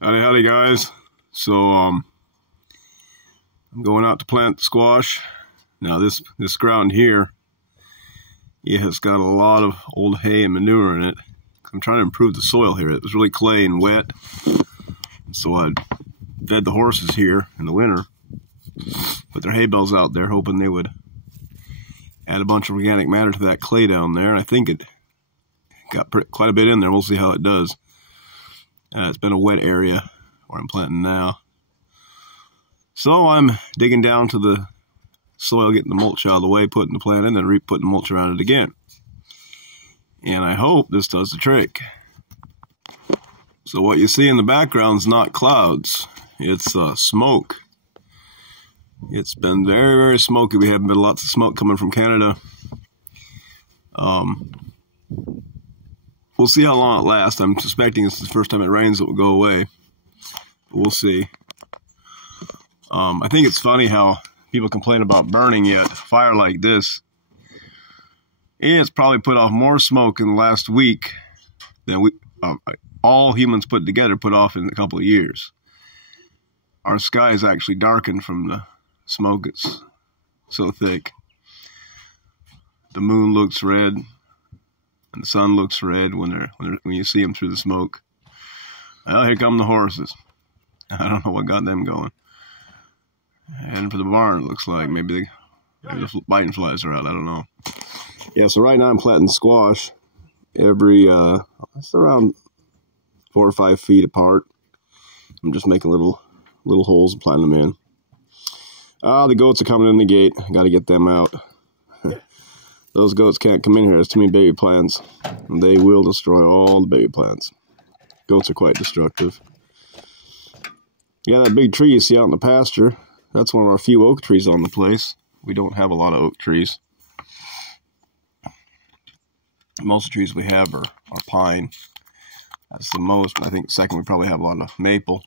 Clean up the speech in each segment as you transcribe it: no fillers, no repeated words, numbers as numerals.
Howdy guys. So I'm going out to plant the squash. Now this ground here, it has got a lot of old hay and manure in it. I'm trying to improve the soil here. It was really clay and wet, so I fed the horses here in the winter. Put their hay bales out there, hoping they would add a bunch of organic matter to that clay down there. And I think it got quite a bit in there. We'll see how it does. It's been a wet area where I'm planting now. So I'm digging down to the soil, getting the mulch out of the way, putting the plant in, then putting the mulch around it again. And I hope this does the trick. So what you see in the background is not clouds. It's smoke. It's been very, very smoky. We have been lots of smoke coming from Canada. We'll see how long it lasts. I'm suspecting it's the first time it rains it will go away. But we'll see. I think it's funny how people complain about burning, yet fire like this, it's probably put off more smoke in the last week than all humans put together put off in a couple of years. Our sky is actually darkened from the smoke. It's so thick. The moon looks red. And the sun looks red when you see them through the smoke. Well, here come the horses. I don't know what got them going. And for the barn, it looks like maybe the biting flies are out. I don't know. Yeah, so right now I'm planting squash every it's around 4 or 5 feet apart. I'm just making little holes and planting them in. The goats are coming in the gate. I got to get them out. Those goats can't come in here. There's too many baby plants. And they will destroy all the baby plants. Goats are quite destructive. Yeah, that big tree you see out in the pasture, that's one of our few oak trees on the place. We don't have a lot of oak trees. Most of the trees we have are pine. That's the most. I think second we probably have a lot of maple.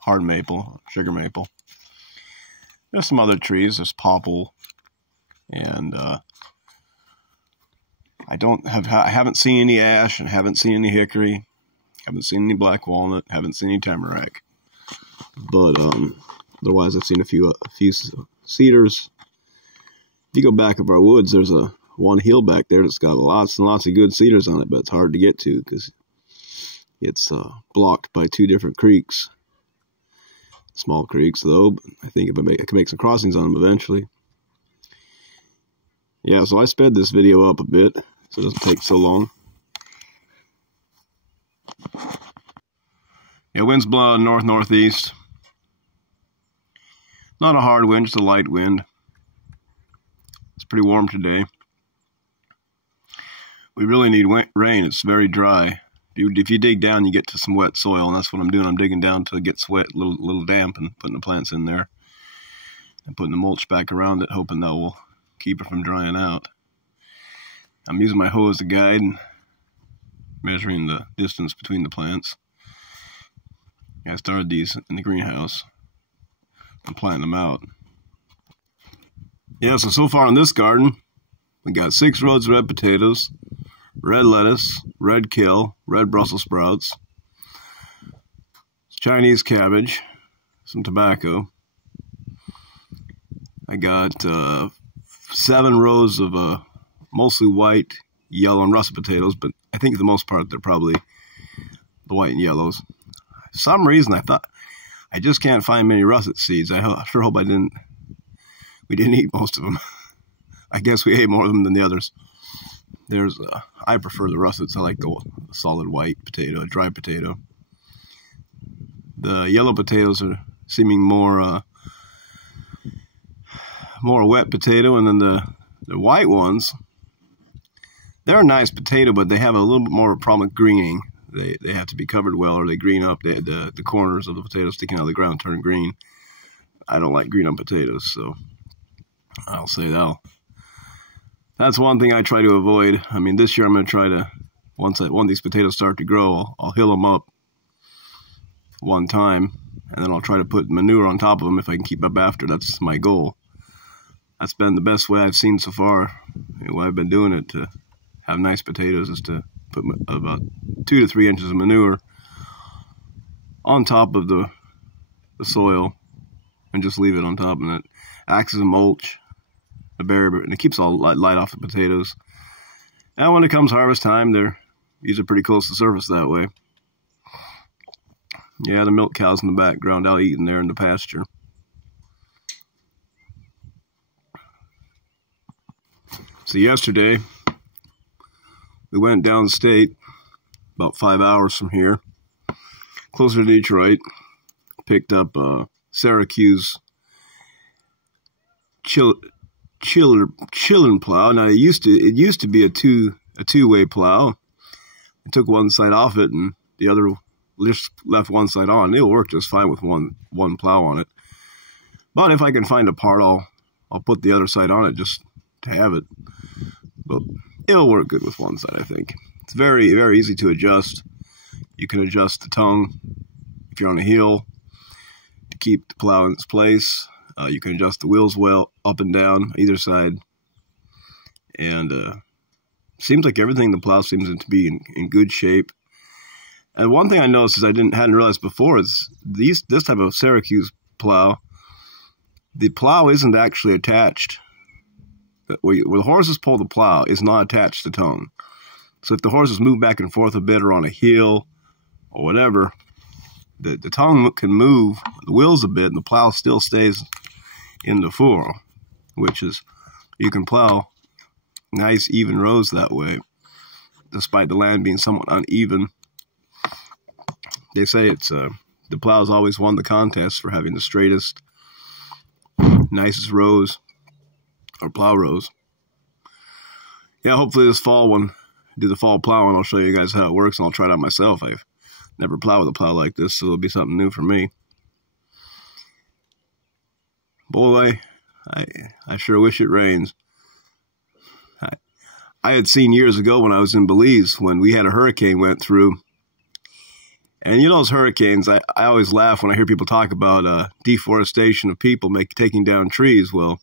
Hard maple, sugar maple. There's some other trees. There's popple. And I haven't seen any ash, and haven't seen any hickory, haven't seen any black walnut, haven't seen any tamarack. But otherwise, I've seen a few cedars. If you go back of our woods, there's one hill back there that's got lots and lots of good cedars on it, but it's hard to get to because it's blocked by 2 different creeks. Small creeks, though. But I think I can make some crossings on them eventually. Yeah, so I sped this video up a bit, so it doesn't take so long. Yeah, wind's blowing north-northeast. Not a hard wind, just a light wind. It's pretty warm today. We really need rain. It's very dry. If you dig down, you get to some wet soil, and that's what I'm doing. I'm digging down till it gets wet, a little damp, and putting the plants in there. And putting the mulch back around it, hoping that will keep it from drying out. I'm using my hoe as a guide, measuring the distance between the plants. I started these in the greenhouse. I'm planting them out. Yeah, so far in this garden, we got 6 rows of red potatoes, red lettuce, red kale, red Brussels sprouts, Chinese cabbage, some tobacco. I got 7 rows of mostly white, yellow, and russet potatoes, but I think for the most part they're probably the white and yellows. For some reason I thought I just can't find many russet seeds. I sure hope we didn't eat most of them. I guess we ate more of them than the others. I prefer the russets. I like the solid white potato, a dry potato. The yellow potatoes are seeming more wet potato, and then the white ones, they're a nice potato, but they have a little bit more of a problem with greening. They have to be covered well, or they green up. The corners of the potatoes sticking out of the ground turn green. I don't like green on potatoes, so I'll say that's one thing I try to avoid. I mean, this year I'm going to try to, once these potatoes start to grow, I'll hill them up one time, and then I'll try to put manure on top of them if I can keep up after. That's my goal. That's been the best way I've seen so far. The way I've been doing it to have nice potatoes is to put about 2 to 3 inches of manure on top of the soil and just leave it on top, and it acts as a mulch, a barrier, and it keeps all light off the potatoes. And when it comes harvest time, they're usually pretty close to the surface that way. Yeah, the milk cows in the background out eating there in the pasture. So yesterday, we went downstate, about 5 hours from here, closer to Detroit, picked up a Syracuse children plow. Now it used to be a two-way plow. I took one side off it and the other just left one side on. It'll work just fine with one plow on it. But if I can find a part, I'll put the other side on it just to have it. But it'll work good with one side, I think. It's very, very easy to adjust. You can adjust the tongue if you're on a hill to keep the plow in its place. You can adjust the wheels well up and down either side. And seems like everything the plow seems to be in good shape. And one thing I noticed is hadn't realized before is this type of Syracuse plow, the plow isn't actually attached. Where the horses pull the plow is not attached to the tongue. So if the horses move back and forth a bit or on a hill or whatever, the tongue can move the wheels a bit and the plow still stays in the furrow, which is, you can plow nice even rows that way, despite the land being somewhat uneven. They say it's the plow's always won the contest for having the straightest, nicest rows, or plow rows. Yeah, hopefully this fall when I do the fall plowing, I'll show you guys how it works, and I'll try it out myself. I've never plowed with a plow like this, so it'll be something new for me. Boy, I sure wish it rains. I had seen years ago when I was in Belize, when we had a hurricane went through. And you know those hurricanes, I always laugh when I hear people talk about deforestation of people taking down trees. Well,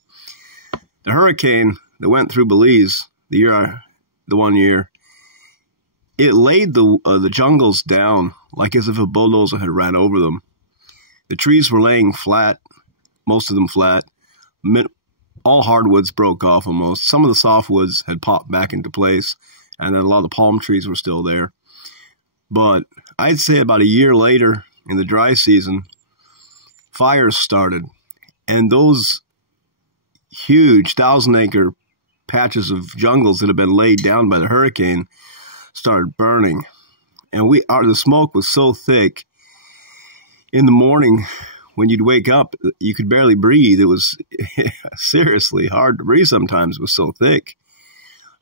the hurricane that went through Belize the one year, it laid the jungles down like as if a bulldozer had ran over them. The trees were laying flat, most of them flat. All hardwoods broke off almost. Some of the softwoods had popped back into place, and then a lot of the palm trees were still there. But I'd say about a year later, in the dry season, fires started, and those huge 1,000-acre patches of jungles that had been laid down by the hurricane started burning. And the smoke was so thick, in the morning, when you'd wake up, you could barely breathe. It was seriously hard to breathe sometimes. It was so thick.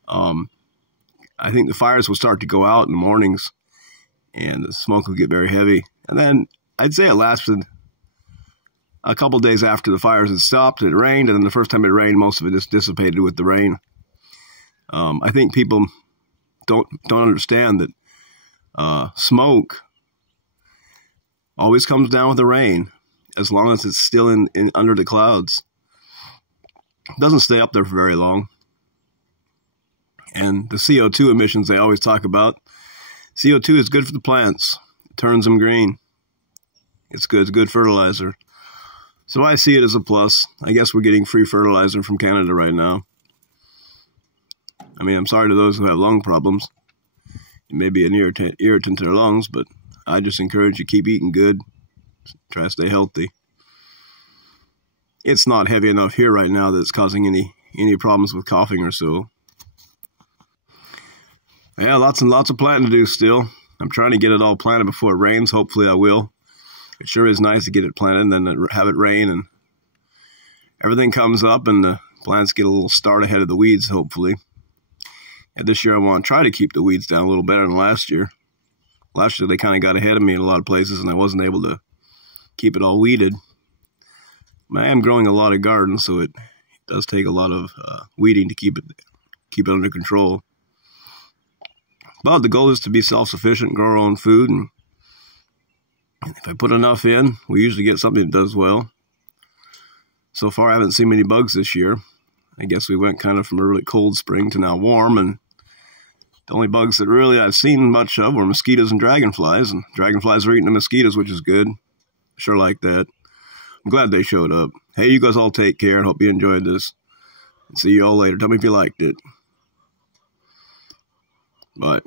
I think the fires would start to go out in the mornings, and the smoke would get very heavy. And then I'd say it lasted a couple days after the fires had stopped. It rained, and then the first time it rained, most of it just dissipated with the rain. I think people don't understand that smoke always comes down with the rain, as long as it's still in under the clouds. It doesn't stay up there for very long. And the CO2 emissions they always talk about, CO2 is good for the plants. It turns them green. It's good fertilizer. So I see it as a plus. I guess we're getting free fertilizer from Canada right now. I mean, I'm sorry to those who have lung problems. It may be an irritant to their lungs, but I just encourage you to keep eating good. Try to stay healthy. It's not heavy enough here right now that it's causing any problems with coughing or so. Yeah, lots and lots of planting to do still. I'm trying to get it all planted before it rains. Hopefully I will. It sure is nice to get it planted and then have it rain and everything comes up and the plants get a little start ahead of the weeds, hopefully. And this year I want to try to keep the weeds down a little better than last year. Last year they kind of got ahead of me in a lot of places and I wasn't able to keep it all weeded. I am growing a lot of gardens, so it does take a lot of weeding to keep it under control. But the goal is to be self-sufficient, grow our own food, and if I put enough in, we usually get something that does well. So far, I haven't seen many bugs this year. I guess we went kind of from early cold spring to now warm, and The only bugs that really I've seen much of were mosquitoes and dragonflies, and dragonflies are eating the mosquitoes, which is good. Sure like that. I'm glad they showed up. Hey, you guys all take care and hope you enjoyed this. See you all later. Tell me if you liked it. Bye.